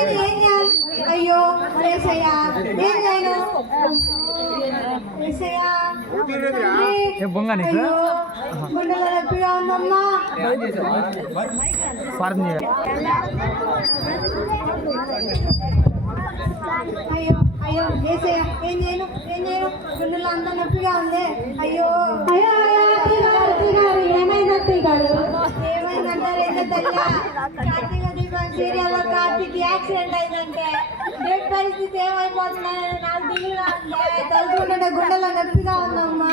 ఏం చేయాలి? అయ్యో ఏసయ్యా ఏం చేయను? ఏసయ్యా అయ్యో గుండెలో నొప్పిగా ఉందమ్మా. అయ్యో అయ్యో ఏసయ్యా ఏం చేయను? గుండెలో అంతా నొప్పిగా ఉంది. అయ్యో అయ్యో ఏమైంది అత్తయ్య గారు? ఏమైందంటారు? కార్తీక దీపం సీరియల్లో కార్తీక్ యాక్సిడెంట్ అయిందంటే డెడ్ పరిస్థితి ఏమైపోతుందని నాకు దిగులుగా ఉంది. తలుచుకుంటే గుండెలో నొప్పిగా ఉందమ్మా.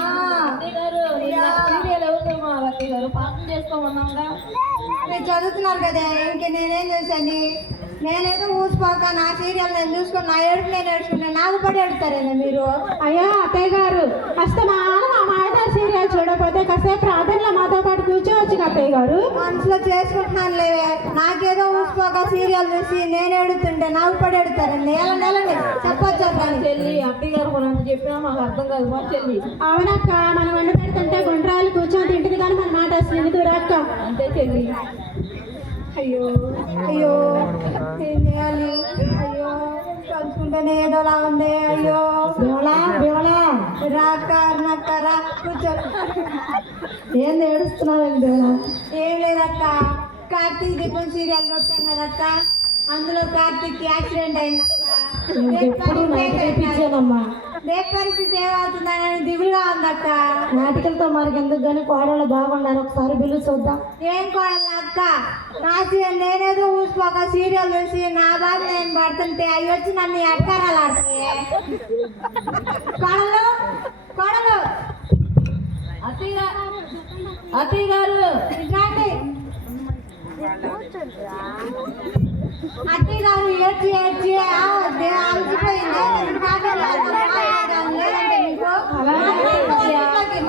మీరు చదువుతున్నారు కదా, ఇంక నేనేం చేశాను? నేనేదో ఊసిపోక నా సీరియల్ నేను చూసుకొని నా ఏడుపు నేను ఏడుచుకుంటాను. నాకు పడి ఏడుతారేనా మీరు? అయ్యో అత్తయ్య గారు అస్తమానం మా మాయదారి సీరియల్ చూడకపోతే కాసేపు ప్రార్థనలో మాతో పాటు కూర్చోవచ్చు అత్తయ్య గారు. మనసులో చేసుకుంటున్నాను లేవే, నాకేదో ఊసిపోక సీరియల్ చూసి నేను ఏడుతుంటే నాకు పడి ఏడుతారండి. ఎలా నెలండి చెప్పొచ్చా? చెల్లి అత్తయ్య గారు మనం చెప్పినా మాకు అర్థం కాదు మా చెల్లి. అవునక్క, మనం వండి పెడుతుంటే గుండ్రాలు కూర్చొని తింటుంది కానీ మన మాట అసలు ఎందుకు అక్క. అంతే చెల్లి. అయ్యో అయ్యో ఏం చేయాలి? అయ్యో కలుసుకుంటేనే ఏదోలా ఉంది. అయ్యో రాక నక్కరా కూర్చో. ఏం ఏడుస్తున్నావు? ఏం లేదక్క, కార్తీక్ దీపం సీరియల్ కొట్టాను కదక్క, అందులో కార్తీక్ యాక్సిడెంట్ అయిందక్క. రేపు పరిస్థితి ఏమవుతుందని దిగులుగా ఉందక్క. నాటికలతో మనకి ఎందుకు కానీ కోడళ్ళు బాగుండాలి, ఒకసారి బిల్లు చూద్దాం. ఏం కోడలు అక్క? నా నేనేదో ఊసిపోక సీరియల్ చూసి నా బాధ నేను పడుతుంటే అవి వచ్చి నన్ను ఎట్టారాలు ఆడుతాయి. కోడలు కోడలు అత్తయ్య గారు ఇట్లాంటి అత్తయ్య గారు ఏడ్చి ఏడ్చి అలసిపోయింది.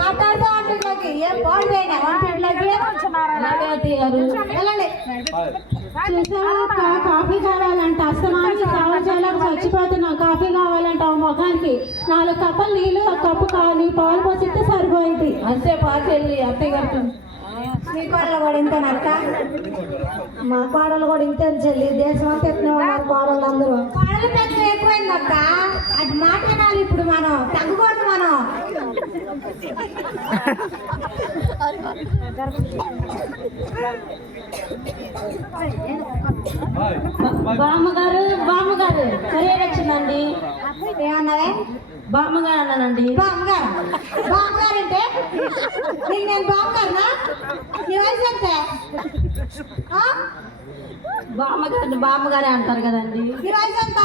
మాట్లాడుతూ వంటిలోకి ఏం పోయినా వంటిలోకి వెళ్ళండి. కాఫీ కావాలంట, అస్తమానికి సంవత్సరాలకు చచ్చిపోతున్నావు. కాఫీ కావాలంట ముఖానికి 4 కప్పులు నీళ్ళు, 1 కప్పు కావాలి, పాలు పోసిస్తే సరిపోయింది. అంతే పాచెల్లి అత్తయ్య గారు. మీ కోడలు కూడా ఇంతేనక్క? మా కోడలు కూడా ఇంతే చెల్లి. దేశం అంతా ఎత్తున ఉన్నారు కోడలు అందరూ. కోడలు పెద్ద ఎక్కువైందక్క, అది మాట్లాడాలి. ఇప్పుడు మనం తగ్గకూడదు. మనం బామ్మగారు కరియర్ వచ్చిందండి. ఏమన్నావే? బామ్మగారు అన్నానండి. బామ్మగారు అంటే నేను బామ్మగారునా? నీ వయసు అంతే? బామ్మగారే అంటారు కదండి. నీ వయసు ఎంత?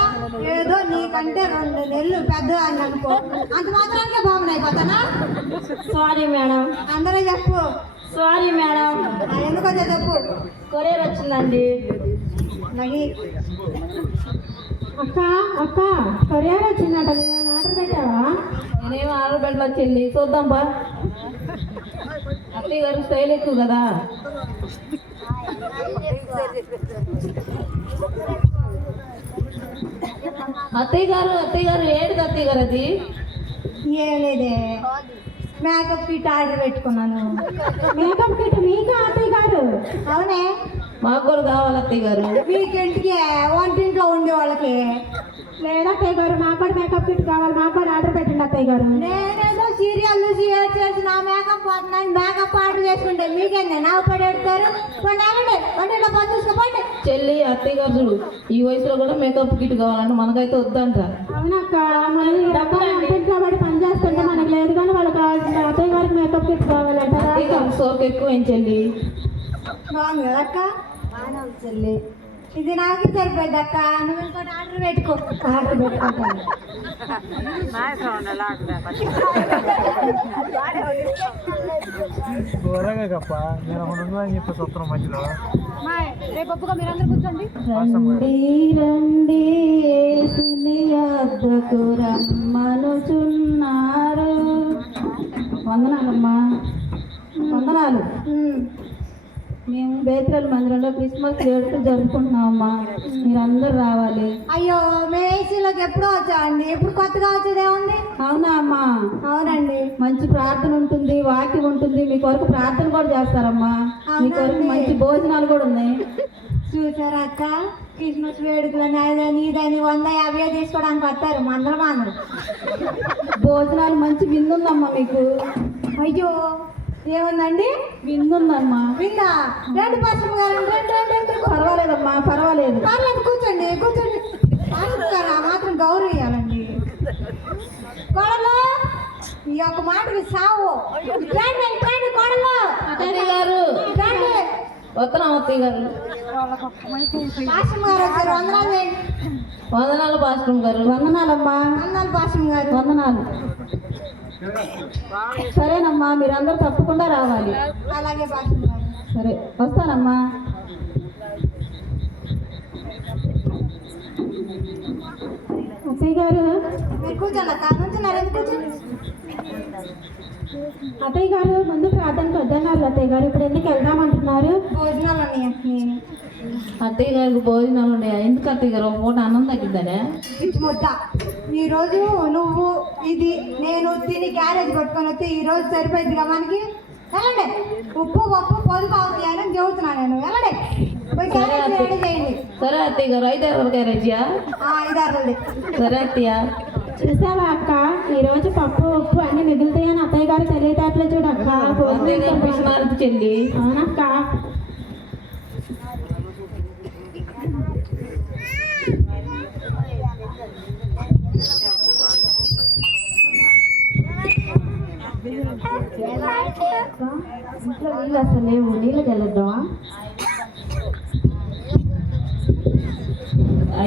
ఏదో నీకంటే 2 నెలలు పెద్ద అని అనుకో, అంత మాత్రానికే బామ్మని అయిపోతానా? Sorry madam. అందరూ చెప్పు సారీ మేడం. ఎందుకో చెప్పు. కొరియర్ వచ్చిందండి. అక్క కొరియర్ వచ్చిందంట, నేను ఆర్డర్ పెట్టావా? నేనేం ఆర్డర్ పెట్టలేదు చెల్లి, చూద్దాం బా. అత్తయ్య గారు స్టైల్ ఎక్కువ కదా. అత్తయ్య గారు ఏంటిది అత్తయ్య గారు అది? ఏం లేదే, మేకప్ కిట్ ఆర్డర్ పెట్టుకున్నాను. మేకప్ కిట్ మీకా అత్తయ్య గారు? అవునే, మాకు కూడా కావాలి అత్తయ్య గారు. వీకెండ్కి వంటింట్లో ఉండే వాళ్ళకి. లేదా అత్తయ్య గారు, మాకు కూడా మేకప్ కిట్ కావాలి, మాకు కూడా ఆర్డర్ పెట్టండి అత్తయ్య గారు. నేనేదో సీరియల్ చూసి చేసి నా మేకప్ పోతున్నాను, మేకప్ ఆర్డర్ చేసుకుంటే మీకేంది నాకు పడేస్తారు? వంటింట్లో పని చూసుకోండి. చెల్లి అత్తయ్య గారు చూడు, ఈ వయసులో కూడా మేకప్ కిట్ కావాలంటే మనకైతే వద్దంట. అవునక్క, మరి వంటింట్లో పడి పని చేస్తుంటే మనకు లేదు కానీ వాళ్ళకి అత్తయ్య గారికి మేకప్ కిట్ కావాలంట. సోప్ ఎక్కువ ఏం చెల్లి? బాగుంది కదక్క? చెల్లి ఇది నాకు సరిపోయింది అక్క, నువ్వు ఇంకోటి ఆర్డర్ పెట్టుకో. ఆర్డర్ పెట్టుకుంటాను. రండి యేసుని యొద్దకు రమ్మనుచున్నారు. వందనాలమ్మా, వందనాలు. మేము బేత్రల్ మందిరంలో క్రిస్మస్ వేడుకలు జరుపుకుంటున్నామమ్మా, మీరందరూ రావాలి. అయ్యో మేము ఏసీలోకి ఎప్పుడో వచ్చామండి, ఇప్పుడు కొత్తగా వచ్చేదేముంది? అవునా అమ్మా? అవునండి. మంచి ప్రార్థన ఉంటుంది, వాక్యం ఉంటుంది, మీ కొరకు ప్రార్థన కూడా చేస్తారమ్మా. మీ కొరకు మంచి భోజనాలు కూడా ఉన్నాయి. చూసారా అక్క, క్రిస్మస్ వేడుకలని అదని ఇదని 150 తీసుకోవడానికి వస్తారు మందరు భోజనాలు మంచి విందుందమ్మా మీకు. అయ్యో ఏముందండి విందుందమ్మా. విందా రెండు పాశ్రమ గారు రెండు పర్వాలేదమ్మా, పర్వాలేదు. పర్లేదు కూర్చోండి కూర్చోండి. పాశ్రమ గారు ఆ మాత్రం గౌరవం ఇవ్వాలండి. కోడలు ఈ యొక్క మాటకి సావు రండి కోడలు అత్తయ్య గారు రండి. వస్తున్నాం అత్తయ్య గారు. పాశ్రమ గారు వచ్చారు. వందనాలు వేయండి. వందనాలు పాస్టర్ గారు. వందనాలమ్మా. వందనాలు పాశ్రమ గారు. వందనాలు. సరేనమ్మా, మీరందరూ తప్పకుండా రావాలి. అలాగే పాశ్రమ గారు. సరే వస్తానమ్మా. అత్తయ్య గారు, మీరు కూర్చోండి అక్క. నుంచున్నారు ఎందుకు కూర్చోండి. అత్తయ్య గారు ముందు ప్రార్థనకు వద్దన్నారు అత్తయ్య గారు, ఇప్పుడు ఎందుకు వెళ్దామంటున్నారు? భోజనాలు ఉన్నాయి. అత్తయ్య గారికి భోజనాలు ఉన్నాయా? ఎందుకు అత్తయ్య గారు ఒక పూట అన్నం తగ్గిద్దనే? పిచ్చి ముద్ద. ఈరోజు నువ్వు ఇది నేను తిని క్యారేజ్ పట్టుకొని వస్తే ఈరోజు సరిపోయింది కదా మనకి. వెళ్ళండి. ఉప్పు పప్పు పొదుపు అవుతాయి అని చెబుతున్నాను నేను. వెళ్ళండి పోయి క్యారేజ్ రెడీ చేయండి. సరే అత్తయ్య గారు. 5 అరవై క్యారేజీయా? 5 అరవై. సరే అత్తయ్య. చూసావా అక్క, ఈరోజు పప్పు ఉప్పు అన్ని మిగులుతాయని అత్తయ్య గారు తెలియటట్లు చూడక్క. అత్తయ్య గారు పిసినారతి చెల్లి. అవునక్క. ఇంట్లో నీళ్ళు అసలు లేవు, నీళ్ళు తెల్లద్దామా?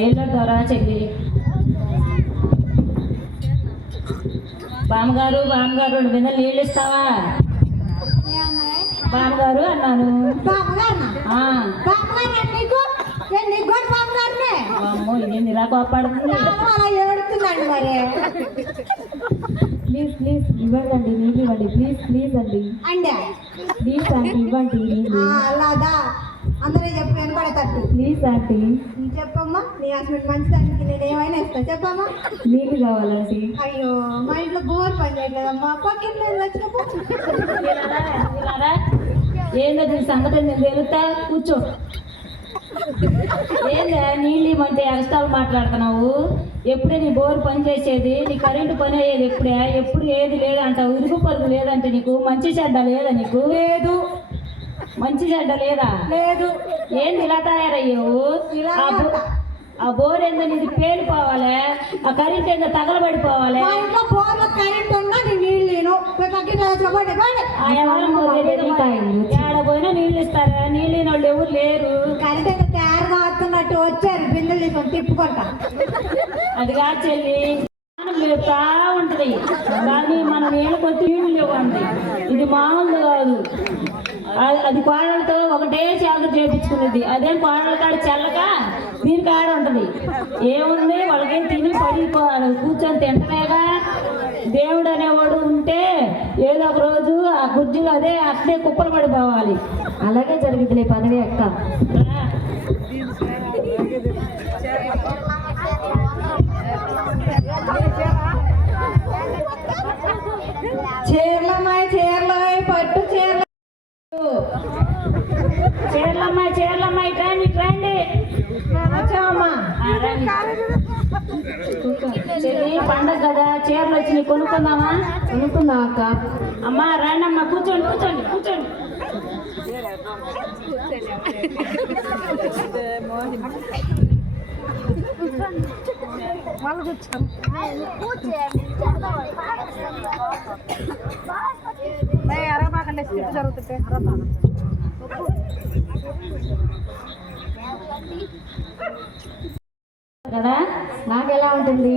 వెళ్ళొద్దారా చెల్లి. బామ్మగారు 2 బిందెలు నీళ్ళు ఇస్తావా? బామ్మగారు అన్నాను. అమ్మో ఇదేంది ఇలా కోపడుతుంది? అలా ఏడుతుందండి మరి. ప్లీజ్ ప్లీజ్ ఇవ్వండి, నీళ్ళు ఇవ్వండి. ప్లీజ్ ప్లీజ్ అండి, అండి ప్లీజ్ ఆంటీ ఇవ్వండి నీళ్ళు. అలాదా అందరూ చెప్పి వినపడేటట్టు. Please aunty. చెప్పమ్మా నీ హస్బెండ్ మంచిదానికి నేను ఏమైనా ఇస్తా. చెప్పమ్మా. నీళ్ళు కావాలండి. అయ్యో మా ఇంట్లో బోర్ పని చేయట్లేదమ్మా. పక్కింట్లో వచ్చినప్పుడు ఏందో దీని సంగతి నేను తెలుస్తా. కూర్చో. ఏందా నీళ్ళు ఇవ్వమంటే ఎక్స్ట్రాలు మాట్లాడుతున్నావు? ఎప్పుడే నీ బోరు పని చేసేది? నీ కరెంటు పని అయ్యేది ఎప్పుడే? ఎప్పుడు ఏది లేదు అంటావు. ఇరుగు పరుగు లేదంటే నీకు మంచి చెడ్డ లేదా? నీకు లేదు మంచి చెడ్డ లేదా? లేదు. ఏంది ఇలా తయారయ్యావు? ఆ బోర్ ఏందో నీది పేలిపోవాలి, ఆ కరెంట్ ఏందో తగలబడిపోవాలి. మా ఇంట్లో బోర్లో కరెంట్ ఉన్నా నేను నీళ్ళు లేను. పక్కింట్లో వచ్చినప్పుడు ఏడ పోయినా నీళ్ళు ఇస్తారా? నీళ్ళు లేని వాళ్ళు ఎవరు లేరు. కరెంట్ అయితే తయారుగా వస్తున్నట్టు వచ్చారు బిందెలు తీసుకొని తిప్పుకుంటా. అది కాదు చెల్లి, లేపుతా ఉంటది కానీ మనం ఏళ్ళకొచ్చి నీళ్ళు లేవండి. ఇది మామూలు కాదు. అది కోడలతో ఒకటే చాకరి చేయించుకునేది. అదేం కోడల కాడ చల్లక దీని కాడ ఉంటది. ఏముంది వాళ్ళకేం తిని పడిపోవాలి, కూర్చొని తింటలేగా. దేవుడు అనేవాడు ఉంటే ఏదో ఒక రోజు ఆ గుజ్జులు అట్లే కుప్పలు పడిపోవాలి. అలాగే జరుగుతుంది పదవి అక్క. చీరలమ్మాయి పట్టు చీరలు. చీరలమ్మాయి రండి వచ్చావమ్మా. చెల్లి పండగ కదా, చీరలు వచ్చి కొనుక్కుందామా? కొనుక్కుందాం అక్క. అమ్మా రండి అమ్మా, కూర్చోండి. కదా నాకు ఎలా ఉంటుంది?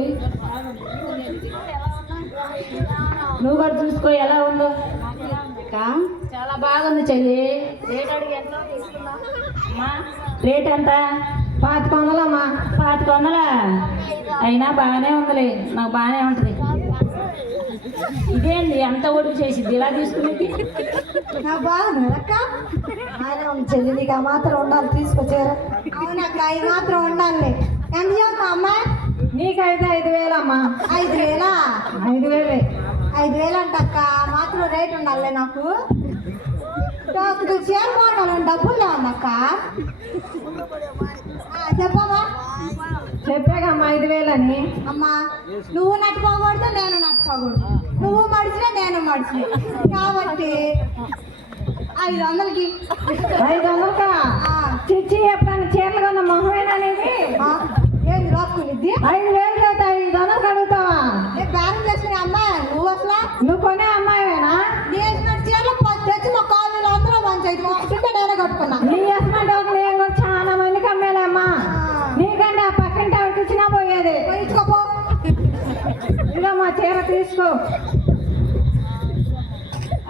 నువ్వు కూడా చూసుకో ఎలా ఉందో. అక్క చాలా బాగుంది చెల్లి. రేట్ ఎంత? 500 అమ్మా. 500 అయినా బాగానే ఉందిలే, నాకు బాగానే ఉంటుంది. ఇదేంది అంత ఒడుగు చేసింది ఇలా తీసుకునేది? నాకు బాగుంది అక్క. బాగానే ఉంది చెల్లి. నీకు ఆ మాత్రం ఉండాలి, తీసుకొచ్చారు. అవునక్క ఈ మాత్రం ఉండాలి. ఎంత చేస్తా అమ్మా? నీకైతే 5,000 అమ్మా. 5,000? 5,000 5,000 అంటక్క. మాత్రం రేట్ ఉండాలి నాకు. చీర బాగుండాలని డబ్బులు లేవన్నక్క. చెప్పమ్మా. చెప్పాగమ్మా 5,000 అని. అమ్మా నువ్వు నట్టుకోకూడదు, నేను నట్టుకోకూడదు. నువ్వు మడిచినా నేను మడిచినా కాబట్టి 500కి. 500కా? చిచ్చి ఎప్పుడన్నా చీరలు కొన్న మొహమేనా అనేది? ఏంది లోపుకునిద్ది? 5,000 చేత 500 అడుగుతావా? నేను బేరం చేసుకునే అమ్మాయి నువ్వు అసలు. నువ్వు కొనే అమ్మాయివేనా? నీ వేసినట్టు చీరలు తెచ్చి మా కాలనీలో అందరూ పంచాయతీ ఒక్కటే నేనే కట్టుకున్నా. నీ అసమంటే ఒక నేను కూడా చాలా మందికి అమ్మేలేమ్మా. నీకంటే ఆ పక్కింటి ఆవిడకి ఇచ్చినా పోయేది. ఇచ్చుకోపో. ఇదిగో మా చీర తీసుకో.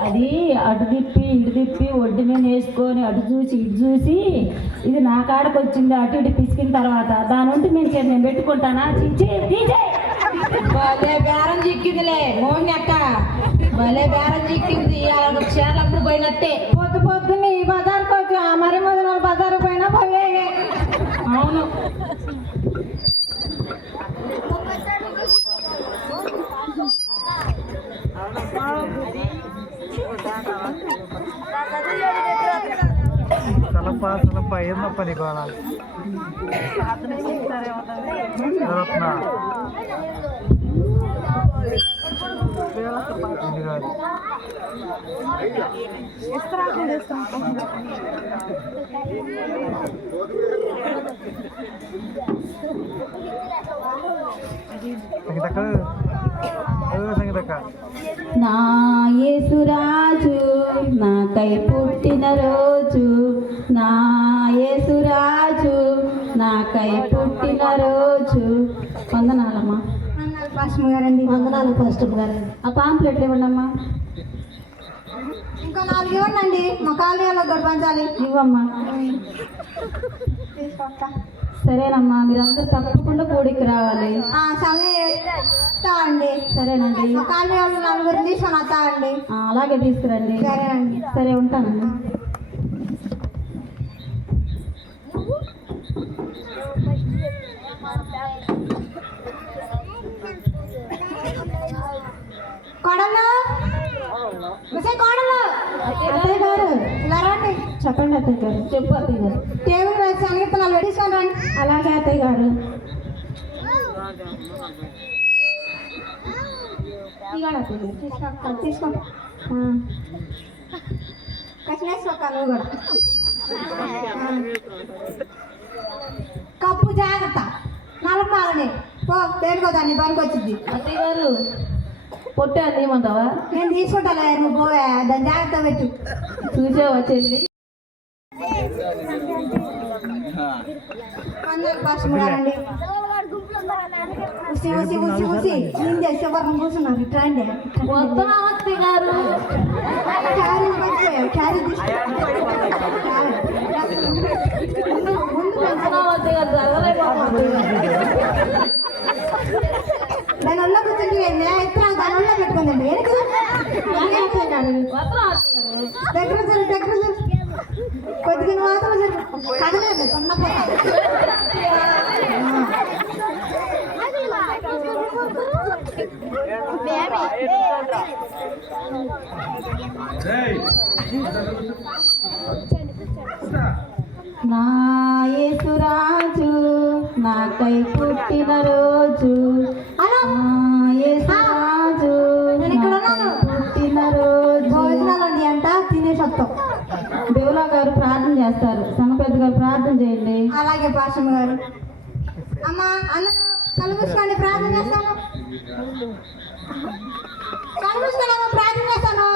అది అటు తిప్పి ఇటు తిప్పి ఒడ్డు మీద వేసుకొని అటు చూసి ఇటు చూసి ఇది నా కాడకు వచ్చింది అటు ఇటు పిసికిన తర్వాత దాని ఉంటే నేను పెట్టుకుంటానా చిచ్చి తీసే. భలే బేరం చిక్కిందిలే మోహిని అక్క, భలే బేరం చిక్కింది. అలా చీరలప్పుడు పోయినట్టే. పొద్దు పొద్దున్న ఈ బజార్కి వచ్చి ఆ మరి మొదలు బజారు పోయినా పోయేవి. అవును. సలపా ఏందప్ప నీకు అలా సంగీతక్క నా యేసురాజు నాకై పుట్టిన రోజు, నా యేసురాజు నాకై పుట్టిన రోజు. వందనాలమ్మా. పాస్టర్ గారండి. వందనాలు పాస్టర్ గారు. ఆ పాంప్లెట్లు ఇవ్వండి అమ్మా. ఇంకా 4 ఇవ్వండి, మా కాలనీలో కూడా పంచాలి. ఇవ్వమ్మా. తీసుకోక్క. సరేనమ్మా, మీరందరూ తప్పకుండా కూడికి రావాలి. సమయం అండి. సరేనండి. మా కాలనీ వాళ్ళు 4 తీసుకొని వస్తా అండి. అలాగే తీసుకురండి. సరేనండి. సరే ఉంటానండి. కోడలు, కోడలు అత్తయ్య గారు ఇలా రండి. చెప్పండి అత్తయ్య గారు. చెప్పు అత్తయ్య గారు. టేబుల్ వేసి సంగీతనాలు పెట్టించుకొని రండి. అలాగే అత్తయ్య గారు. ఇవ్వండి అత్తయ్య గారు. తీసుకో కచ్చినేసుకోక నువ్వు కూడా. కప్పు జాగ్రత్త, నలపాలని పో. దేనికో దాన్ని పనికి వచ్చింది. అత్తయ్య గారు పొట్టే అందేమంటావా? నేను తీసుకుంటాలే, నువ్వు పోవే. దాన్ని జాగ్రత్త పెట్టు. చూసావా చెల్లి? పాస్టర్ గారండి. ఉసి ఉసి ఉసి ఉసి ఏం చేస్తే వర్గం కూర్చున్నారు. ఇట్లా అండి వస్తున్నా అత్తయ్య గారు. క్యారీ మర్చిపోయావు. క్యారీ దాని ఒళ్ళో కూర్చుంటే ఎత్తున దాని ఒళ్ళో పెట్టుకుందండి. దగ్గర సరే దగ్గర సరే కొద్దిగా మాత్రం సరే కదలేదు కొన్నపోతాను. నా యేసురాజు నాకై పుట్టిన రోజు, యేసురాజు పుట్టిన రోజు. భోజనాలు అంట తినేసి వస్తాం. దేవులా గారు ప్రార్థన చేస్తారు. సంగపెద్ద గారు ప్రార్థన చేయండి. అలాగే పాశమ్మ గారు. అమ్మా అందరూ కళ్ళు మూసుకోండి, ప్రార్థన చేస్తాను. కళ్ళు మూసుకోండి, ప్రార్థన చేస్తాను.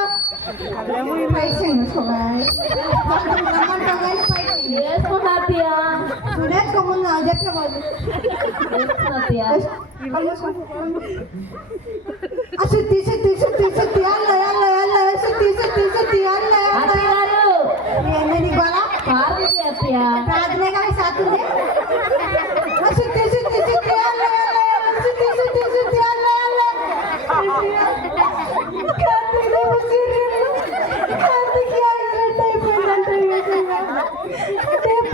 నేర్చుకో ముందు చెప్పకపోదు. సుత్తి సుత్తి సుత్తి సుత్తి అల్ల అల్ల అల్ల సుత్తి సుత్తి సుత్తి అల్ల ఏంటి గోళ ప్రార్థనే కానీ సాతుంది. సుత్తి సుత్తి సుత్తి అల్ల అల్ల సుత్తి సుత్తి సుత్తి అల్ల అల్ల కార్తీక్ యాక్సిడెంట్ అయిపోయిందంటే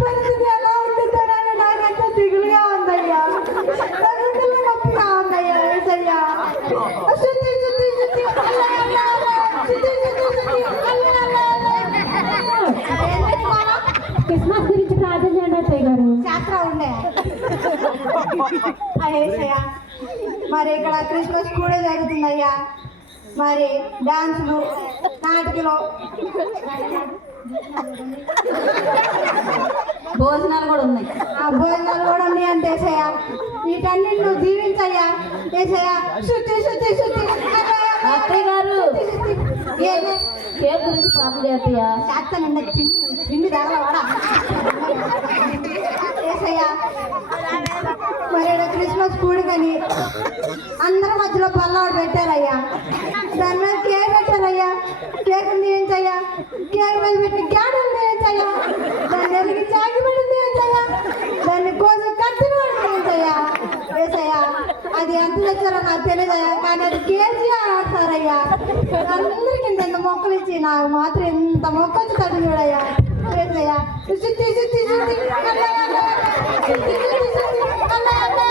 పరిస్థితి ఎలా ఉంటుందని నాకంతా దిగులుగా ఉందయ్యా. నొప్పిగా ఉందయ్యా. ఏసయ్యా సుత్తి సుత్తి సుత్తి అల్ల అల్ల అల్ల సుత్తి సుత్తి సుత్తి అల్ల అల్ల అల్ల. క్రిస్మస్ గురించి ప్రార్థన చేయండి అత్తయ్య గారు. శాస్త్రం అయ్యా మరి ఇక్కడ క్రిస్మస్ కూడా జరుగుతుందయ్యా. మరి డాన్సులు, నాటికలు, భోజనాలు కూడా ఉన్నాయి. ఆ భోజనాలు కూడా ఉన్నాయి అంటే ఏసయ్యా వీటన్నిటి నువ్వు దీవించయ్యా. ఏసయ్యా శుద్ధి శుద్ధి శుద్ధి అత్తయ్య గారు ఏంది కేక్ గురించి ప్రార్థన చేస్తాయా? చేస్తానండి పిండి తగలవాడా ఏసయ్యా. మరి ఈడ క్రిస్మస్ కూడుకని అందరి మధ్యలో పల్లాడు పెట్టారయ్యా. దాని మీద కేక్ పెట్టారయ్యా. కేక్ తీయించయ్యా. కేక్ మీద పెట్టిన క్యాడల్ తీయించయ్యా. దాన్ని ఎలిగి చాకి పెట్టి తీయించయ్యా. దాన్ని కోసం కత్తిని పడి తీయించయ్యా. ఏసయ్యా అది ఎంత తెచ్చారో నాకు తెలియదయ్యా, కానీ అది కేజీ ఆడతారయ్యా. అందరికి ఇంత మొక్కలు ఇచ్చి నాకు మాత్రం ఇంత మొక్క వచ్చి తడి చూడయ్యా. ఏసయ్యా శుద్ధి శుద్ధి శుద్ధి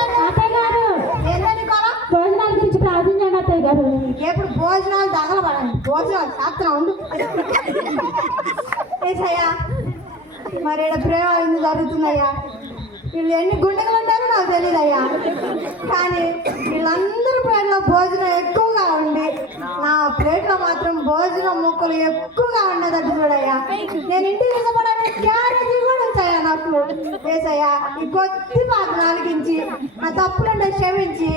అత్తయ్య గారు ఏంటని కొలం భోజనాల గురించి ప్రార్థించండి అత్తయ్య గారు. ఎప్పుడు భోజనాలు తగలబడండి. భోజనాలు శాస్త్రం ఉండు ఏసయ్యా. మరి ఈడ ప్రేమ ఎందుకు జరుగుతుందయ్యా? వీళ్ళు ఎన్ని గుండెలు ఉంటారో నాకు తెలియదయ్యా, కానీ వీళ్ళందరి ప్లేట్లో భోజనం ఎక్కువగా ఉండి నా ప్లేట్లో మాత్రం భోజనం ముక్కలు ఎక్కువగా ఉండేటట్టు చూడయ్యా. నేను ఇంటికి తీసుకుపోవడానికి క్యారేజీ కూడా వచ్చాయా నాకు. వేసయ్యా ఈ కొద్ది పాత్ర ఆలకించి నా తప్పులుంటే క్షమించి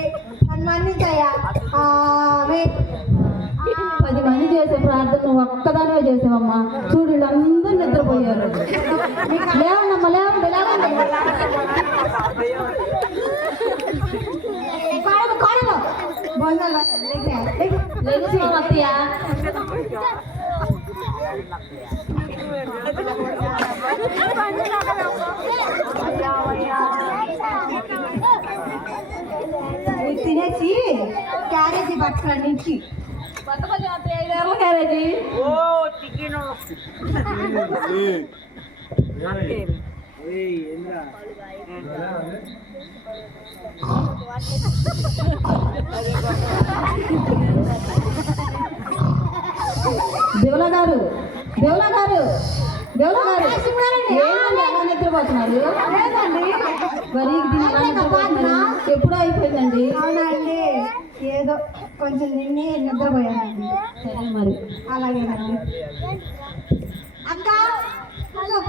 నన్ను మన్నించయ్యా. 10 మంది చేసే ప్రార్థన నువ్వు ఒక్కదానివే చేసావమ్మా. చూడు వీళ్ళందరూ నిద్రపోయారు. లేవండమ్మా, లేవండి, లేవండి. కోడలు భోజనాలు లెగుస్తాం అత్తయ్య. తినేసి క్యారేజీ పట్టుకురండి ఇంటికి. పట్టుకొని అత్తయ్య 5 ఏళ్ళ క్యారేజీ. దేవులా గారు, దేవులా గారు, దేవులా గారు ఏంటండి ఎలా నిద్రపోతున్నారు? మరి ఎప్పుడో అయిపోయిందండి. అవునా అండి, ఏదో కొంచెం తిని నిద్రపోయానండి. సరే మరి అలాగేనండి. అక్క హలో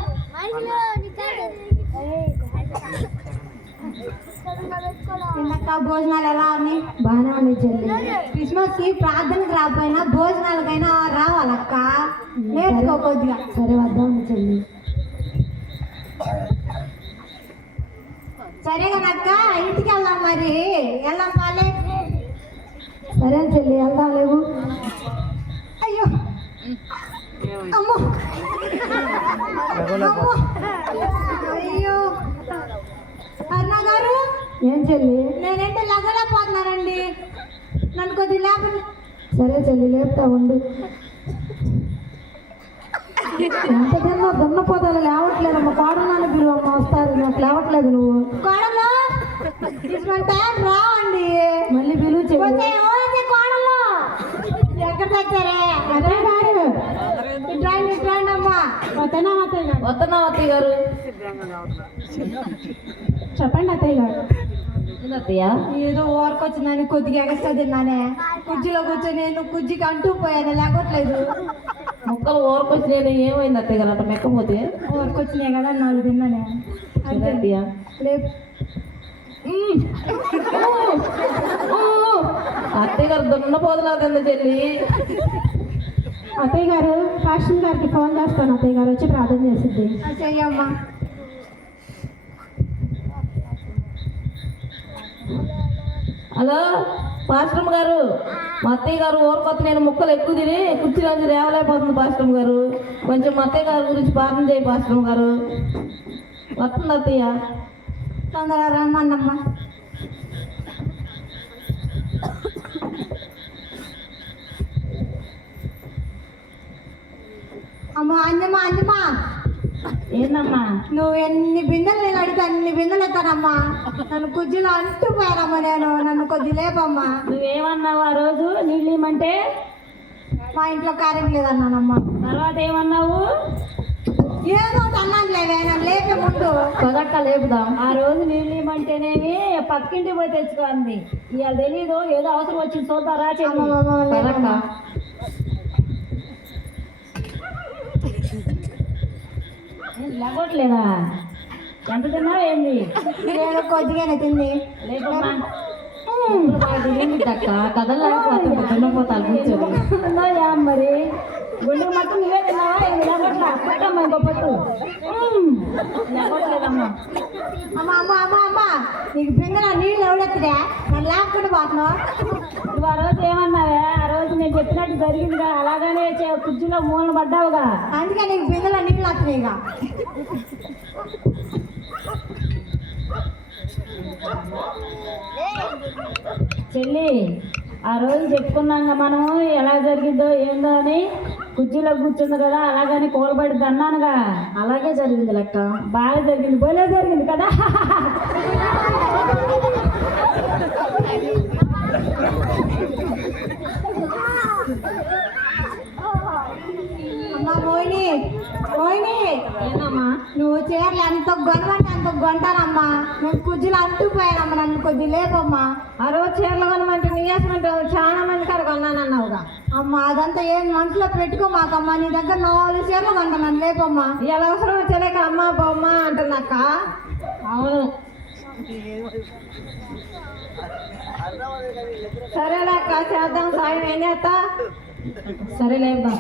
ఇందక్క భోజనాలు ఎలా ఉన్నాయి? బాగానే ఉంది చెల్లి. క్రిస్మస్ కి ప్రార్థనకు రాకపోయినా భోజనాలకైనా రావాలక్క. నేర్చుకో కొద్దిగా. సరే వద్దాం చెల్లి. సరేగానక్క ఇంటికి వెళ్దాం. మరి వెళ్దాం పాలే. సరే చెల్లి వెళ్దాం. లేవు అయ్యో అమ్మో అమ్మో అయ్యో అరుణ గారు ఏం చెల్లి? నేనంటే లగలేకపోతున్నానండి. నన్ను కొద్దిగా లేపండి. సరే చెల్లి లేపుతా ఉండు. ఎంతకన్నా దున్నపోతాలు లేవట్లేదు అమ్మ. కోడనాన్ని పిలువమ్మ, వస్తారు. నాకు లేవట్లేదు నువ్వు. కోడలు టైం రావండి. మళ్ళీ పిలువు చెల్లి. కోడలు ఎక్కడ తెచ్చారే? అత్తయ్య గారు ఇట్రాండి ఇట్రాండి అమ్మా. వద్దనా అత్తయ్య గారు? వస్తున్నాం అత్తయ్య గారు. చెప్పండి అత్తయ్య గారు. అత్తయ్య ఏదో ఊరకొచ్చిందని కొద్దిగా ఎగస్ట్రా తిన్నానే. కుర్చీలో కూర్చొని నేను కుర్చీకి అంటూ పోయాను, లేకపోవట్లేదు. మొక్కలు ఊరకొచ్చి ఏమైంది అత్తయ్య గారు? అట్లా మెక్కపోతే ఊరకొచ్చినాయి కదా 4 తిన్నానే. అంతే అత్తయ్య. లేపు అత్తయ్య గారు దున్నపోదలాదండి చెల్లి. అత్తయ్య గారు పాస్టర్ గారికి ఫోన్ చేస్తాను. అత్తయ్య గారు వచ్చి ప్రార్థన చేసిద్ది. చెయ్యమ్మా. హలో పాస్టమ్ గారు, మా అత్తయ్య గారు ఊరకొత్త నేను ముక్కలు ఎక్కువ తిని కుర్చీలోంచి లేవలేకపోతుంది పాస్టమ్ గారు. కొంచెం మా అత్తయ్య గారి గురించి ప్రార్థన చేయి పాస్టమ్ గారు. వస్తుంది అత్తయ్య. తొందరగా రమ్మన్నమ్మా. అమ్మా అంజమ్మా అంజమ్మా ఏంటమ్మా? నువ్వు ఎన్ని బిందెలు నేను అడిగితే అన్ని బిందెలు ఎత్తానమ్మా. నన్ను కుర్చీలో అంటుపోయానమ్మా. నన్ను కొద్ది లేపమ్మా. నువ్వేమన్నావు ఆ రోజు నీళ్ళు ఇమ్మంటే? మా ఇంట్లో కార్యం లేదన్నానమ్మా. తర్వాత ఏమన్నావు? ఏదో ఒకటి అన్నానులేవే నన్ను లేపే ముందు. పొగట్ట లేపుదాం. ఆ రోజు నీళ్ళు ఇవ్వమంటేనేమి పక్కింటి పోయి తెచ్చుకోండి. ఇవాళ తెలీదు, ఏదో అవసరం వచ్చింది చూద్దారా చెల్లి. పొగట్ట. లేకపోట్లేదా? ఎంత తిన్నావు ఏంది? నేను కొద్దిగానే తింది. లేకమ్మా అక్క కదలపోతాను ఉన్నాయా మరి? గుండె మొత్తం నువ్వే తిన్నావా? ఇది లేకపోట్లా పట్టమ్మా ఇంకో పట్టు. లేకపోట్లేదమ్మా. అమ్మ అమ్మ అమ్మ అమ్మ నీకు బిందెల నీళ్ళు ఎవడెత్తిరా? నన్ను లేకుండా పోతున్నావు. నువ్వు ఆ రోజు ఏమన్నావే? ఆ రోజు నేను చెప్పినట్టు జరిగిందిగా, అలాగనే కుర్చీలో మూలన పడ్డావుగా. అందుకే నీకు బిందెల నీళ్ళు వస్తున్నాయి. ఇక చెల్లి, ఆ రోజు చెప్పుకున్నాక మనము ఎలా జరిగిందో ఏందో అని. కుర్చీలో కూర్చుంది కదా, అలాగని కూలబడిద్ది అన్నానుగా. అలాగే జరిగింది లెక్క. బాగా జరిగింది, బోలే జరిగింది కదా. అమ్మ మోయిని మోయిని, ఏనమ్మా? నువ్వు చీరలు ఎంత గొనవంటే అంత కొంటానమ్మా. నేను కుజ్జులు అంటుకుపోయానమ్మా. నన్ను కొద్ది లేపమ్మా. ఆ రోజు చీరలు కొనమంటే నీ వేసమంటే చాలా మంది కాడ కొన్నానన్నావుగా. అమ్మ అదంతా ఏం మనసులో పెట్టుకోమాకమ్మా. నీ దగ్గర 4 చీరలు కొంటా. నన్ను లేపమ్మా. ఇలా అవసరం వచ్చేలేక అమ్మ బొమ్మ అంటుందక్క. అవును, సరేలే అక్క, చేద్దాం. సాయం ఏం చేస్తా? సరే లేద్దాం.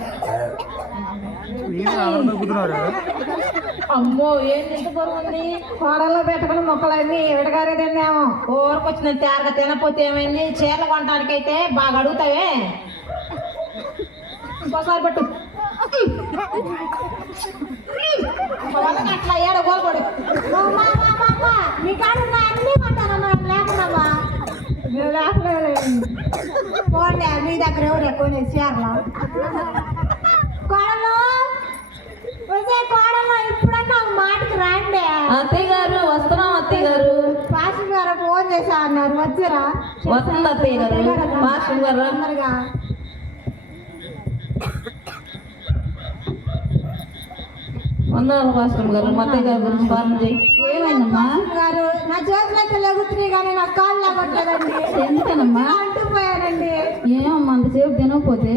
అమ్మో ఏంటి ఇంత బరువు ఉంది? కోడల్లో పెట్టుకుని మొక్కలన్నీ విడగారే తిన్నాము. ఊరికొచ్చిన తేరగా తినపోతే ఏమైంది? చీరలు కొనడానికైతే బాగా అడుగుతావే. ఇంకోసారి పట్టు. అట్లా ఏడ గోల్పడు. నీ కాడ అన్నీ కొంటానమ్మా. నన్ను లేపమ్మా. నువ్వు లేకలేదు. పోండి, మీ దగ్గర ఎవరు ఎక్కువ చీరలు? కోడలు వచ్చే కోడలు, ఇప్పుడన్నా ఒక మాటకి రండి. అత్తయ్య గారు వస్తున్నాం. అత్తయ్య గారు పాస్టర్ గారు ఫోన్ చేశా అన్నారు. వచ్చారా? వస్తుంది అత్తయ్య గారు. పాస్టర్ గారు తొందరగా. వందనాలు పాస్టర్ గారు. మా అత్తయ్య గారి గురించి ప్రార్థన చేయి. ఏమైందమ్మా? పాస్టర్ గారు నా చేతులు అయితే లెగుతున్నాయి కానీ నా కాళ్ళు లేవట్లేదండి. ఎందుకనమ్మా? అంటుపోయానండి. ఏమమ్మా అంతసేపు తినకపోతే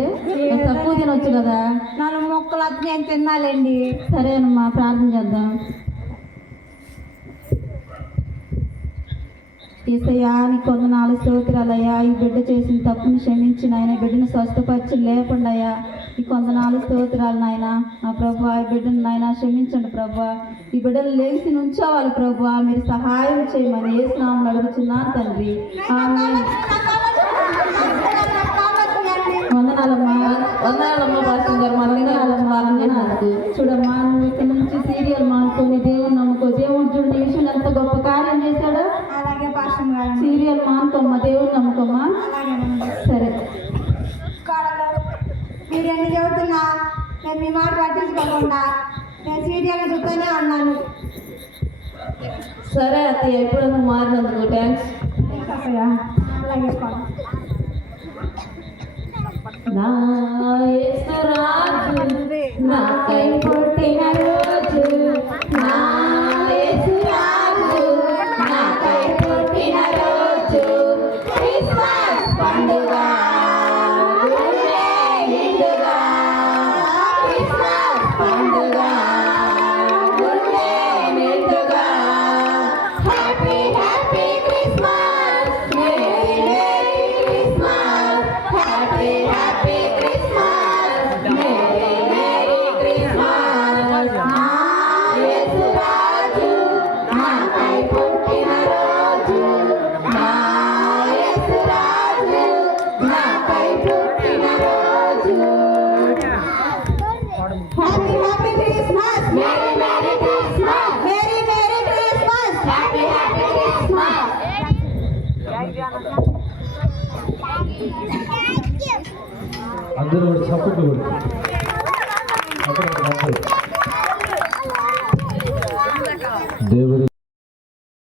తక్కువ తినొచ్చు కదా. 4 ముక్కలు అది నేను తినాలండి. సరేనమ్మా, ప్రార్థన చేద్దాం. ఏసయ్యా నీకు కొందనాలు స్తోత్రాలయ్యా. ఈ బిడ్డ చేసిన తప్పును క్షమించిన ఆయన, బిడ్డను స్వస్థపరిచి లేకుండా అయ్యా. ఈ కొందనాలు స్తోత్రాలు నాయన. నా ప్రభు ఈ బిడ్డను నాయన క్షమించండి ప్రభు. ఈ బిడ్డను లేచి నుంచోవాలి ప్రభు. మీరు సహాయం చేయమని యేసు నామములో అడుగుతున్నాను తండ్రి. ఆమేన్. వందనాలమ్మా. వందనాలమ్మా పాస్టర్ గారు. వందనాలు. చూడమ్మా, నువ్వు ఇక్కడ నుంచి సీరియల్ మానుకొని దేవుని నమ్ముకో. దేవుడు చూడు నీ విషయంలో ఎంత గొప్ప కార్యం చేశాడో. అలాగే పాస్టర్ గారు. సీరియల్ మానుకోమ్మా, దేవుని నమ్ముకోమ్మా. అలాగేనండి. సరే. కోడలు మీరు ఎన్ని చెబుతున్నా నేను మీ మాట పట్టించుకోకుండా నేను సీరియల్గా చూస్తూనే ఉన్నాను. సరే అత్తయ్య, ఎప్పుడు నువ్వు మారినందుకు థ్యాంక్స్. అలాగే కోడలు. నా యేసు రాజు నాకై పుట్టిన రోజు, నా యేసు రాజు నాకై పుట్టిన రోజు, క్రిస్మస్ పండుగ గుండె నిండుగా, క్రిస్మస్ పండుగ గుండె నిండుగా. Happy happy Christmas, merry merry Christmas, happy happy Christmas, merry merry Christmas. నా యేసు రాజు నాకై పుట్టిన రోజు, నా యేసు రాజు నాకై పుట్టిన రోజు. Happy happy Christmas, merry merry Christmas, merry merry Christmas, happy happy Christmas. అందరూ చప్పట్లు దేవుడి